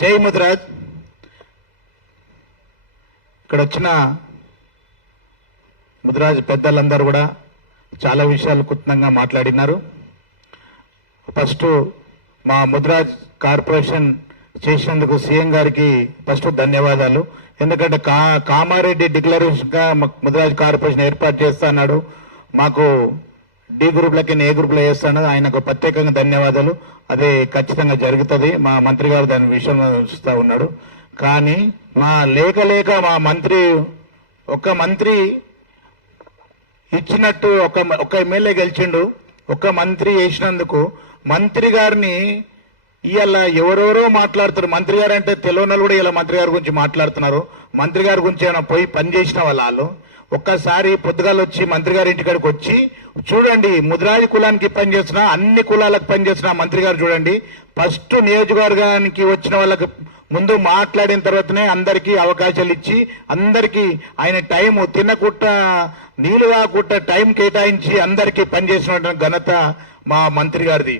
జై ముదిరాజ్. ఇక్కడ వచ్చిన ముదిరాజ్ పెద్దలందరూ కూడా చాలా విషయాలు క్లుప్తంగా మాట్లాడినారు. ఫస్ట్ మా ముదిరాజ్ కార్పొరేషన్ చేసినందుకు సీఎం గారికి ఫస్ట్ ధన్యవాదాలు. ఎందుకంటే కామారెడ్డి డిక్లరేషన్గా ముదిరాజ్ కార్పొరేషన్ ఏర్పాటు చేస్తా అన్నాడు. మాకు డి గ్రూప్లకి ఏ గ్రూప్లో వేస్తాను, ఆయనకు ప్రత్యేకంగా ధన్యవాదాలు. అది ఖచ్చితంగా జరుగుతుంది. మా మంత్రి గారు దాని విషయంలో చూస్తూ ఉన్నాడు. కానీ మా లేక మా మంత్రి ఒక మంత్రి ఇచ్చినట్టు ఒక ఎమ్మెల్యే గెలిచిండు, ఒక మంత్రి వేసినందుకు మంత్రి గారిని ఇవాళ ఎవరెవరో మాట్లాడుతారు. మంత్రి గారు అంటే తెలియని కూడా ఇలా మంత్రి గారి గురించి మాట్లాడుతున్నారు. మంత్రి గారి గురించి ఏమైనా పోయి పని చేసిన వాళ్ళు ఒక్కసారి పొద్దుగాలు వచ్చి మంత్రి గారి ఇంటికాడికి వచ్చి చూడండి. ముదిరాజు కులానికి పనిచేసిన అన్ని కులాలకు పనిచేసిన మంత్రి గారు చూడండి. ఫస్ట్ నియోజకవర్గానికి వచ్చిన వాళ్ళకి ముందు మాట్లాడిన తర్వాతనే అందరికీ అవకాశాలు ఇచ్చి అందరికీ ఆయన టైం తినకుట్ట నీళ్లు కాకుట్ట టైం కేటాయించి అందరికీ పనిచేసిన ఘనత మా మంత్రి గారిది.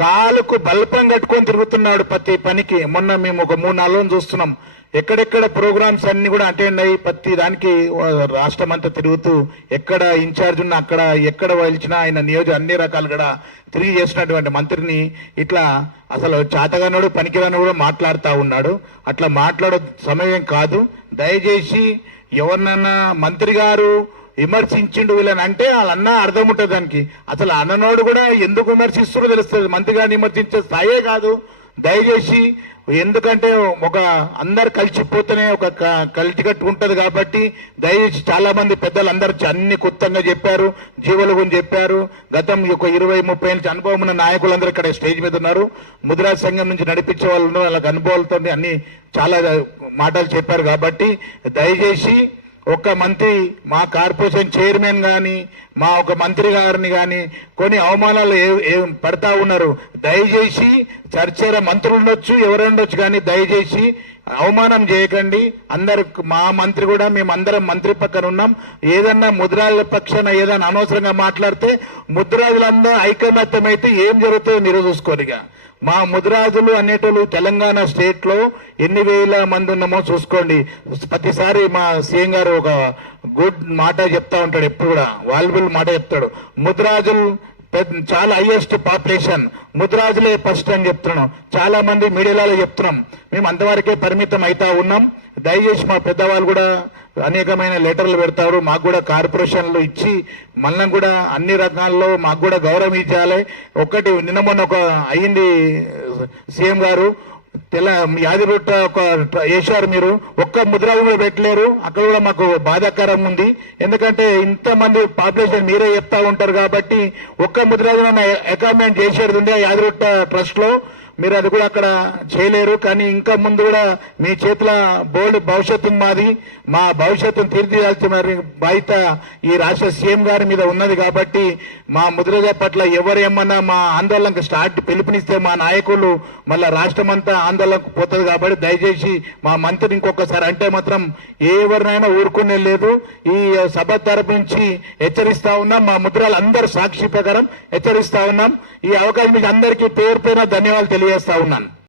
కాలుకు బల్పం కట్టుకొని తిరుగుతున్నాడు ప్రతి పనికి. మొన్న మేము ఒక 3-4 రోజులు చూస్తున్నాం. ఎక్కడెక్కడ ప్రోగ్రామ్స్ అన్ని కూడా అటెండ్ అయ్యి ప్రతి దానికి రాష్ట్రం అంతా తిరుగుతూ ఎక్కడ ఇన్ఛార్జ్ ఉన్నా అక్కడ ఎక్కడ వలిచినా ఆయన అన్ని రకాలు కూడా తిరిగి చేసినటువంటి మంత్రిని ఇట్లా అసలు చాతగానోడు పనికిరాను కూడా మాట్లాడుతూ ఉన్నాడు. అట్లా మాట్లాడే సమయం కాదు. దయచేసి ఎవరినన్నా మంత్రి గారు విమర్శించిండు వీళ్ళని అంటే వాళ్ళన్నా అర్థం ఉంటుంది దానికి. అసలు అన్ననోడు కూడా ఎందుకు విమర్శిస్తారో తెలుస్తుంది. మంత్రి గారిని విమర్శించే స్థాయే కాదు. దయచేసి ఎందుకంటే ఒక అందరు కలిసిపోతేనే ఒక కలిసికట్టు ఉంటుంది కాబట్టి దయచేసి చాలా మంది పెద్దలు అందరూ అన్ని కొత్తగా చెప్పారు, జీవుల గురించి చెప్పారు. గతం ఒక 20-30 ఏళ్ళ అనుభవం ఉన్న నాయకులందరూ ఇక్కడ స్టేజ్ మీద ఉన్నారు. ముదిరాజ్ సంఘం నుంచి నడిపించే వాళ్ళు ఉన్నారు. వాళ్ళకి అనుభవాలతో అన్ని చాలా మాటలు చెప్పారు. కాబట్టి దయచేసి ఒక మంత్రి మా కార్పొరేషన్ చైర్మన్ కానీ మా ఒక మంత్రి గారిని కానీ కొన్ని అవమానాలు పడతా ఉన్నారు. దయచేసి చర్చల మంత్రులు ఉండొచ్చు, ఎవరు ఉండొచ్చు, కానీ దయచేసి అవమానం చేయకండి. అందరు మా మంత్రి కూడా మేమందరం మంత్రి పక్కన ఉన్నాం. ఏదన్నా ముదిరాజుల పక్షాన ఏదైనా అనవసరంగా మాట్లాడితే ముదిరాజులందరూ ఐకమత్యమైతే ఏం జరుగుతుందో మీరు చూసుకోరుగా. మా ముదిరాజులు అనేటోళ్ళు తెలంగాణ స్టేట్ లో ఎన్ని వేల మంది ఉన్నామో చూసుకోండి. ప్రతిసారి మా సీఎం గారు ఒక గుడ్ మాట చెప్తా ఉంటాడు. ఎప్పుడు కూడా వాల్యుబుల్ మాట చెప్తాడు. ముదిరాజులు చాలా హైయెస్ట్ పాపులేషన్, ముదిరాజులే ఫస్ట్ అని చెప్తున్నాం. చాలా మంది మీడియాలో చెప్తున్నాం. మేము అంతవరకే పరిమితం అవుతా ఉన్నాం. దయచేసి మా పెద్దవాళ్ళు కూడా అనేకమైన లెటర్లు పెడతారు. మాకు కూడా కార్పొరేషన్లు ఇచ్చి మనం కూడా అన్ని రకాల్లో మాకు కూడా గౌరవం ఇచ్చాలి. ఒకటి నిన్న మొన్న ఒక అయింది, సీఎం గారు యాదిగుట్ట ఒక వేశారు. మీరు ఒక్క ముద్రాజు కూడా పెట్టలేరు. అక్కడ కూడా మాకు బాధాకరం ఉంది. ఎందుకంటే ఇంతమంది పాపులేషన్ మీరే చెప్తా ఉంటారు కాబట్టి ఒక్క ముద్రాజు అకామెంట్ చేసేది ఉంది యాదిగుట్ట ట్రస్ట్ లో. మీరు అది కూడా అక్కడ చేయలేరు. కానీ ఇంకా ముందు కూడా మీ చేతుల బోల్డ్ భవిష్యత్తు మాది. మా భవిష్యత్తును తీర్చిదాల్సిన బాధ్యత ఈ రాష్ట్ర సీఎం గారి మీద ఉన్నది. కాబట్టి మా ముదిరాజ పట్ల ఎవరేమన్నా మా ఆందోళనకు పిలుపునిస్తే మా నాయకులు మళ్ళా రాష్ట్రం అంతా ఆందోళనకు పోతుంది. కాబట్టి దయచేసి మా మంత్రిని ఇంకొకసారి అంటే మాత్రం ఎవరినైనా ఊరుకునే లేదు. ఈ సభ తరపు నుంచి హెచ్చరిస్తా ఉన్నాం. మా ముద్రాలు అందరూ సాక్షి ప్రకారం హెచ్చరిస్తా ఉన్నాం. ఈ అవకాశం అందరికీ పేరు ధన్యవాదాలు తెలియజేస్తా ఉన్నాను.